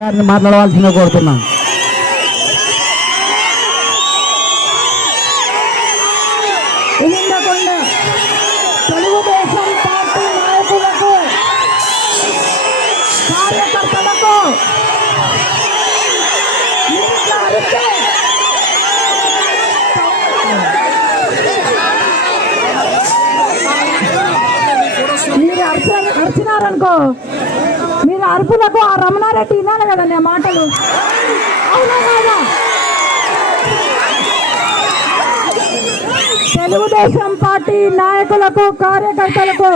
మాట్లాడవలసిందిగా కోరుతున్నాం. ఉలిందకొండ తెలుగుదేశం పార్టీ నాయకులకు కార్యకర్తలకు మీరు అరిచినారనుకో, మీరు అరుపులకు ఆ రమణారెడ్డి వినాలి కదండి ఆ మాటలు. అవునా కాదా? తెలుగుదేశం పార్టీ నాయకులకు కార్యకర్తలకు,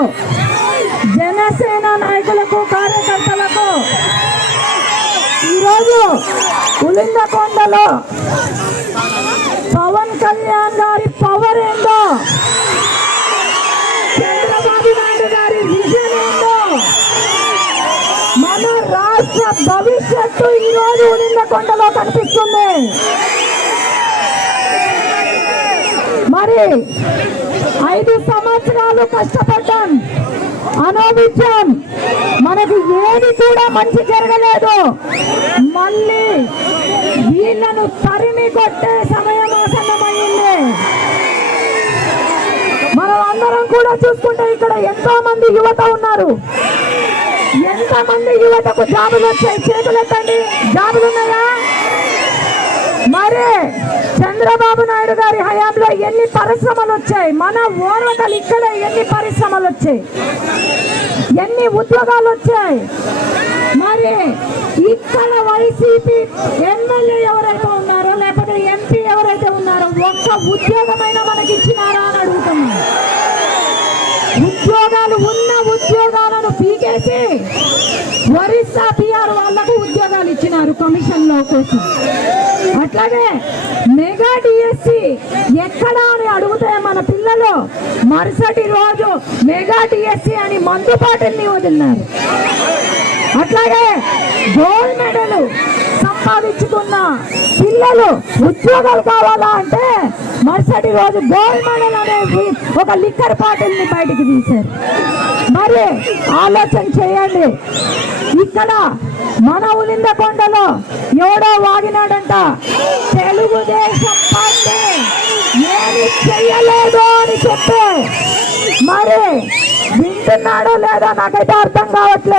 జనసేన నాయకులకు కార్యకర్తలకు ఈరోజు ఉలిందకొండలో పవన్ కళ్యాణ్ గారి పవర్ ఏందో, చంద్రబాబు నాయుడు గారి విజన్ ఏందో, మన రాష్ట్ర భవిష్యత్తు ఈరోజు ఉలిందకొండలో కనిపిస్తుంది. మరి 5 సంవత్సరాలు కష్టపడ్డాం, అనుభవించాం, మనకు ఏది కూడా మంచి జరగలేదు. మళ్ళీ వీళ్ళను తరిమి కొట్టే సమయం ఆసన్నమైంది. మనం అందరం కూడా చూసుకుంటే ఇక్కడ ఎంతో మంది యువత ఉన్నారు. ఎంతమంది యువతకు జాబులు వచ్చాయి? చేతులెత్తండి. జాబులు ఉన్నాయా? మరి చంద్రబాబు నాయుడు గారి హయాంలో ఎన్ని పరిశ్రమలు వచ్చాయి? మన ఓర్వకలు ఇక్కడ ఎన్ని పరిశ్రమలు వచ్చాయి? ఎన్ని ఉద్యోగాలు వచ్చాయి? మరి ఇక్కడ వైసీపీ ఎమ్మెల్యే ఎవరైతే ఉన్నారో, లేకపోతే ఎంపీ ఎవరైతే ఉన్నారో, ఒక్క ఉద్యోగమైనా మనకి ఇచ్చినారా అని అడుగుతున్నాం. ఉద్యోగాలు ఉన్న ఉద్యోగాలను పీకేసి ఒరిస్సా బీహార్ వాళ్లకు ఉద్యోగాలు ఇచ్చినారు కమిషన్లో కోసం. అట్లాగే మెగా డిఎస్సి ఎక్కడా అని అడిగితే మన పిల్లలు మరుసటి రోజు మెగా డిఎస్సి అని మందుబాటుని వదిలినారు. అట్లాగే గోల్డ్ మెడల్ సంపాదించుకున్న పిల్లలు ఉద్యోగాలు కావాలా అంటే మరుసటి రోజు గోల్డ్ మెడల్ అనేది ఒక లిక్కర్ బాటిల్ని బయటికి తీశారు. మరి ఆలోచన చేయండి. ఇక్కడ మన ఉలిందకొండలో ఎవడో వాగినాడంట, తెలుగుదేశం పార్టీ ఏమి చెయ్యలేదు అని చెప్పి. మరి వింటున్నాడో లేదో నాకైతే అర్థం కావట్లేదు.